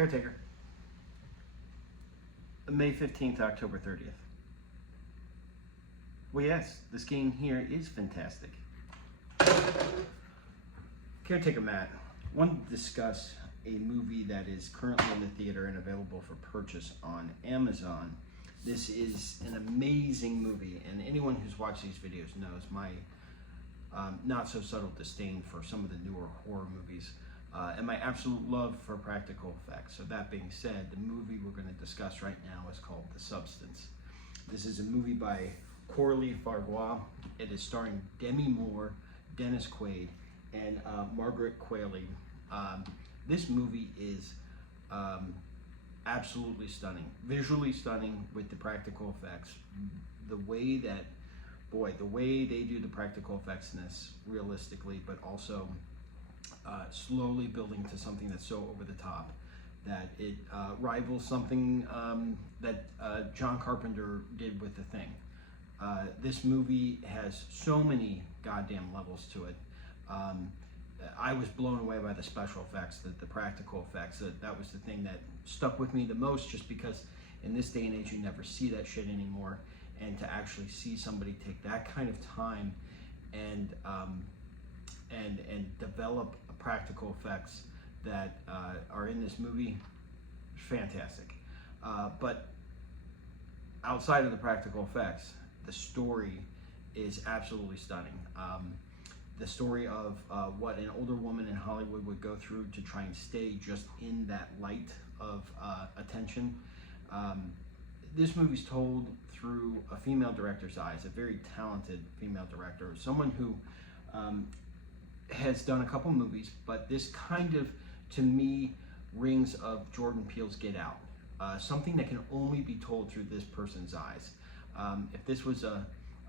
Caretaker. May 15th, October 30th. Well, yes, the skiing here is fantastic. Caretaker Matt, want to discuss a movie that is currently in the theater and available for purchase on Amazon. This is an amazing movie, and anyone who's watched these videos knows my not so subtle disdain for some of the newer horror movies and my absolute love for practical effects. So that being said, the movie we're going to discuss right now is called The Substance. This is a movie by Coralie Fargois. It is starring Demi Moore, Dennis Quaid, and Margaret Qualley. This movie is absolutely stunning, visually stunning with the practical effects. The way that, the way they do the practical effects in this realistically, but also slowly building to something that's so over the top that it rivals something that John Carpenter did with The Thing. This movie has so many goddamn levels to it. I was blown away by the special effects, the practical effects. That was the thing that stuck with me the most, just because in this day and age you never see that shit anymore, and to actually see somebody take that kind of time and develop practical effects that are in this movie, fantastic. But outside of the practical effects, the story is absolutely stunning. The story of what an older woman in Hollywood would go through to try and stay just in that light of attention. This movie's told through a female director's eyes, a very talented female director, someone who has done a couple movies, but this kind of, to me, rings of Jordan Peele's Get Out. Something that can only be told through this person's eyes. If this was a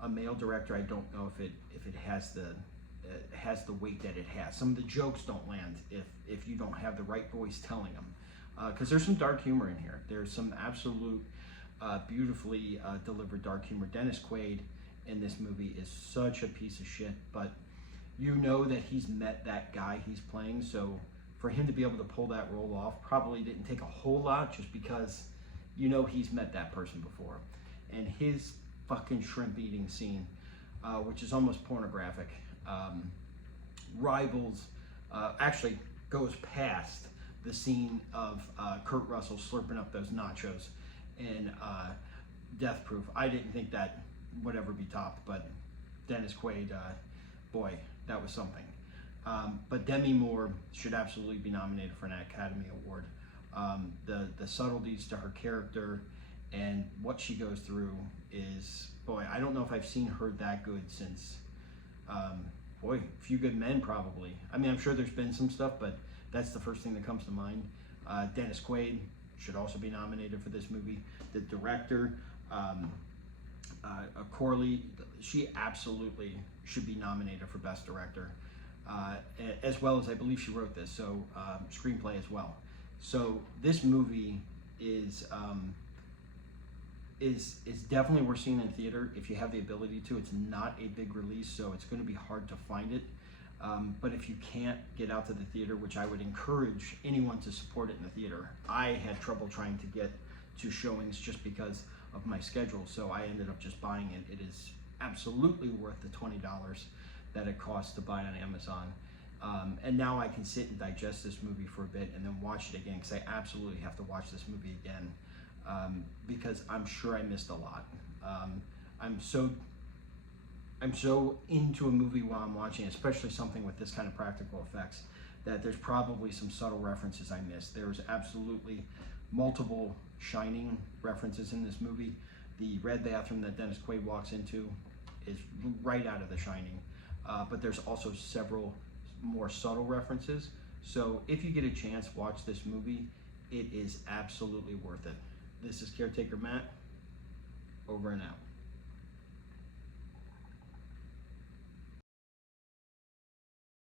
male director, I don't know if it has the weight that it has. Some of the jokes don't land if you don't have the right voice telling them. Because there's some dark humor in here. There's some absolute beautifully delivered dark humor. Dennis Quaid in this movie is such a piece of shit, but you know that he's met that guy he's playing, so for him to be able to pull that role off probably didn't take a whole lot, just because you know he's met that person before. And his fucking shrimp eating scene, which is almost pornographic, rivals, actually goes past the scene of Kurt Russell slurping up those nachos in Death Proof. I didn't think that would ever be topped, but Dennis Quaid, boy, that was something. But Demi Moore should absolutely be nominated for an Academy Award. The subtleties to her character and what she goes through is, boy, I don't know if I've seen her that good since, Few Good Men probably. I mean, I'm sure there's been some stuff, but that's the first thing that comes to mind. Dennis Quaid should also be nominated for this movie. The director, Coralie, she absolutely should be nominated for Best Director, as well as I believe she wrote this, so screenplay as well. So this movie is definitely worth seeing in theater if you have the ability to. It's not a big release, so it's going to be hard to find it. But if you can't get out to the theater, which I would encourage anyone to support it in the theater. I had trouble trying to get to showings just because of my schedule, so I ended up just buying it. It is absolutely worth the $20 that it costs to buy on Amazon. And now I can sit and digest this movie for a bit and then watch it again, because I absolutely have to watch this movie again, because I'm sure I missed a lot. I'm so into a movie while I'm watching, especially something with this kind of practical effects, that there's probably some subtle references I missed. There's absolutely multiple Shining references in this movie. The red bathroom that Dennis Quaid walks into is right out of The Shining, but there's also several more subtle references. So if you get a chance, watch this movie. It is absolutely worth it. This is Caretaker Matt, over and out.